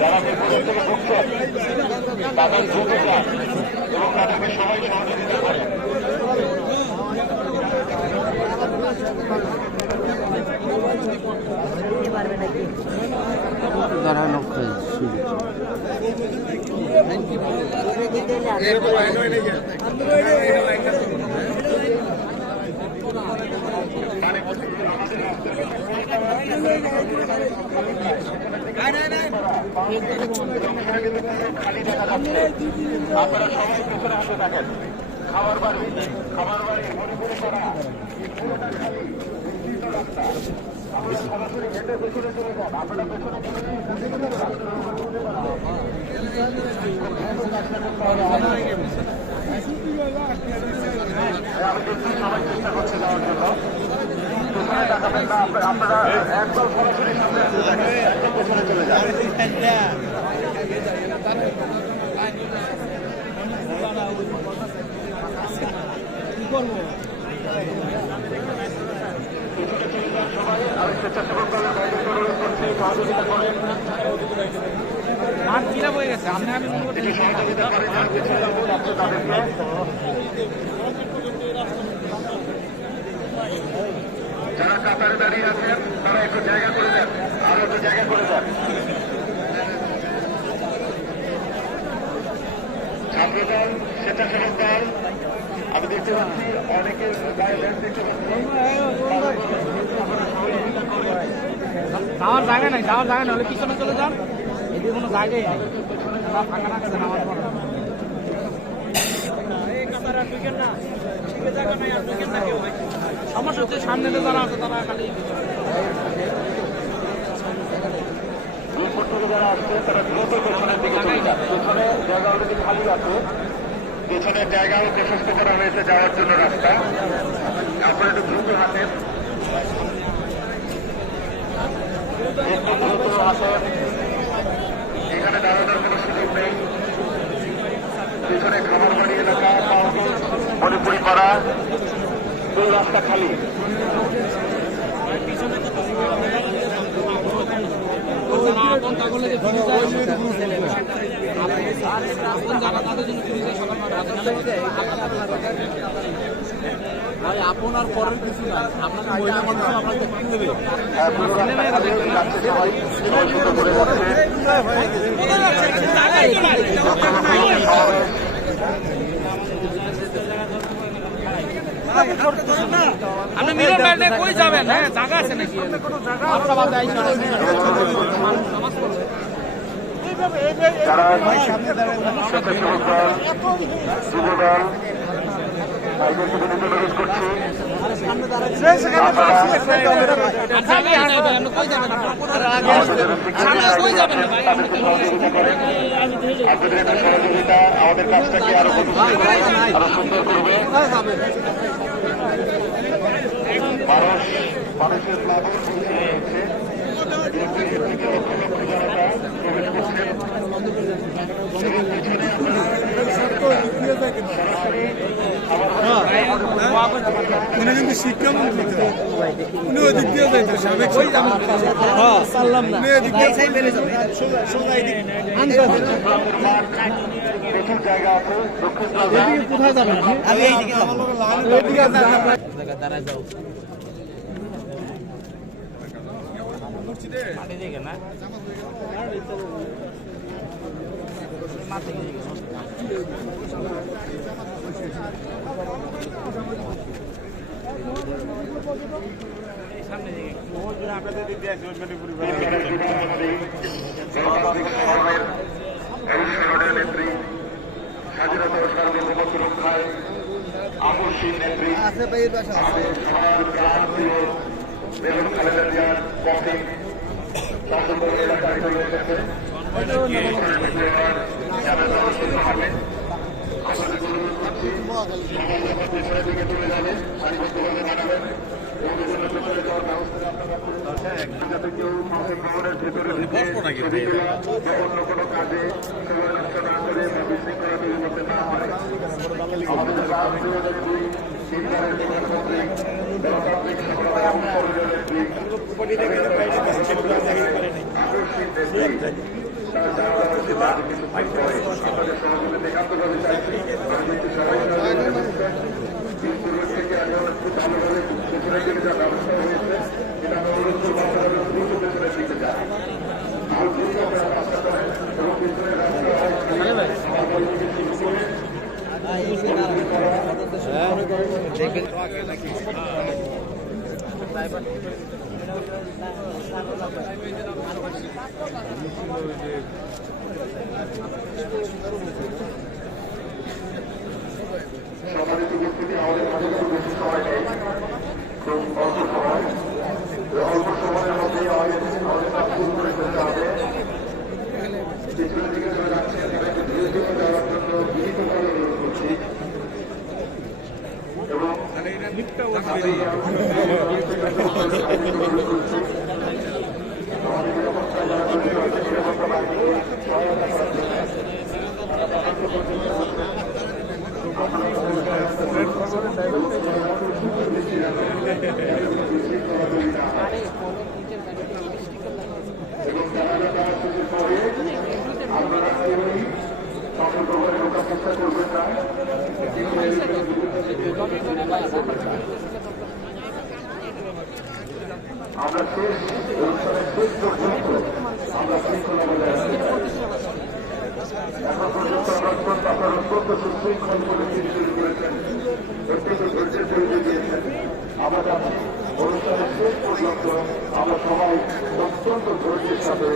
যারা বিপদের থেকে ভুগছেন তাদের দ্রুত যান এবং তাদেরকে সবাই সহযোগিতা করেন। আপনারা সবাই পেছনে আসে থাকেন। খাবার বাড়ি মণিপুরে করা পুরোটা খালি রাস্তা। আপনারা সরাসরি হেঁটে পেছনে চলে যান। আপনারা পেছনে আমি দেখছি সবাই চেষ্টা করছে যাওয়ার জন্য। পেছনে তাকাবেন না, আপনারা একদম সরাসরি সামনে আসতে থাকেন, একদম পেছনে চলে যান। সবাই আমি স্বেচ্ছাসেবক দলের বাইরে অনুরোধ করছি সহযোগিতা করেন। সহযোগিতা করেন আর কিছু যাচ্ছে তাদেরকে। যারা কাতারে দাঁড়িয়ে আছেন তারা একটু জায়গা করে দেন, আরো একটু জায়গা করে দেন। ছাত্রদল, স্বেচ্ছাসেবক দল, আমি দেখতে পাচ্ছি অনেকের গায়ে ল্যান্ড দেখতে পাচ্ছি। যাওয়ার জায়গা নাই, হলে পিছনে চলে যান। এদিকে কোনো জায়গাই নেই, ফাঁকা রাখছে নামাজ পড়া। সমস্যা হচ্ছে সামনে যারা আছে তারা খালি যারা আসছে তারা দ্রুত পেছনের দিকে চলে যান। পেছনে জায়গা অলরেডি খালি আছে, পেছনের জায়গাও প্রশস্ত করা হয়েছে যাওয়ার জন্য রাস্তা। আপনারা একটু দ্রুত হাঁটেন, একটু দ্রুত হাঁটেন। এখানে দাঁড়ানোর কোনো সুযোগ নেই। পেছনে খাবার বাড়ি এলাকা মণিপুরি পাড়া, দুই রাস্তা খালি। আপনার পরের কিছু না, আপনার মহিলা মানুষ আপনাকে দেবে। আপনি মিলন বাইরে কই যাবেন? হ্যাঁ, জায়গা আছে নাকি? যারা স্বেচ্ছাসেবক দল, যুবদল, ভাইদেরকে বিনীত অনুরোধ করছি আপনাদের একটা সহযোগিতা আমাদের কাজটাকে আরো আরো সুন্দর করবে। মানুষের প্লাবন পৌঁছে হয়েছে, থেকে লক্ষ লক্ষ জনতা প্রবেশ করছেন এবং পিছনে উনি কিন্তু শিক্ষামন্ত্রী, উনি ওই দিক দিয়ে যাইতো সাবেক প্রচুর জায়গা আছে। কোথায় যাবেন? আমি এইদিকে দাঁড়ায় যাও। না আপনাদের দিক দিয়ে নেত্রী, স্বাধীনতা ও সার্বভৌমত্ব রক্ষায় আপসহীন নেত্রী, আমাদের সবার প্রাণপ্রিয় বেগম খালেদা জিয়ার পক্ষে শাসনবর্গ এলাকায় চলে এসেছে। আপনাদের অনুরোধ করছি সমাজ পেছনের দিকে চলে যাবে, সারিবদ্ধভাবে দাঁড়াবেন। পেছনে যাওয়ার ব্যবস্থা আপনারা করুন, যাতে কেউ ভবনের ভেতরে ছবি তোলা বা অন্য কোনো কাজে সময় নষ্ট না করে বা বিশৃঙ্খলা তৈরি করতে না পারে। আমাদের রাষ্ট্রীয় নেত্রী, সরকারের প্রধানমন্ত্রী, গণতান্ত্রিক সংগ্রামের নেত্রী, তার জানালা রয়েছে তাদের কিন্তু আপনাদের সহযোগিতা একান্তভাবে চাইছি আমি একটু সবাই পূর্ব থেকে এখন একটু ভালোভাবে পেছনের দিকে যা ব্যবস্থা হয়েছে এটা আমি অনুরোধ করবো আপনারা দ্রুত পেছনের দিকে যান আর দ্রুত আপনারা রাস্তা করেন এবং পেছনের রাস্তা হয় আমার বলতে শুরু করে সম্মানিত উপস্থিতি আমাদের মাঝে খুব বেশি সময় নেই খুব অল্প সময় অল্প সময়ের মধ্যেই আমাদের কাজ শুরু করে ফেলতে হবে পিছনের দিকে চলে যাচ্ছে তাদেরকে ধীরে ধীরে যাওয়ার জন্য বিনীতভাবে অনুরোধ করছি এবং আমাদের নিরাপত্তা যারা জড়িত আছে নিরাপত্তা বাহিনী সহায়তা করার জন্য এবং যারা সুযোগ পরে আপনারা কেউই সংকল্পভাবে ঢোকার চেষ্টা করবেন না আমরা শেষ অনুষ্ঠানের শেষ পর্যন্ত আমরা শৃঙ্খলা বজায় রাখতে এখন পর্যন্ত আপনারা অত্যন্ত সুশৃঙ্খল পরিস্থিতি শুরু করেছেন অত্যন্ত ধৈর্যের পরিচয় দিয়েছেন আমরা জানি অনুষ্ঠানের শেষ পর্যন্ত আমরা সবাই অত্যন্ত ধৈর্যের সাথে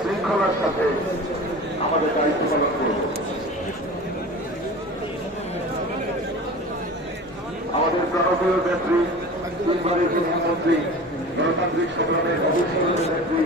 শৃঙ্খলার সাথে আমাদের দায়িত্ব পালন করব আমাদের জনপ্রিয় নেত্রী দুইবারের প্রধানমন্ত্রী গণতান্ত্রিক সংগ্রামের অবসর নেত্রী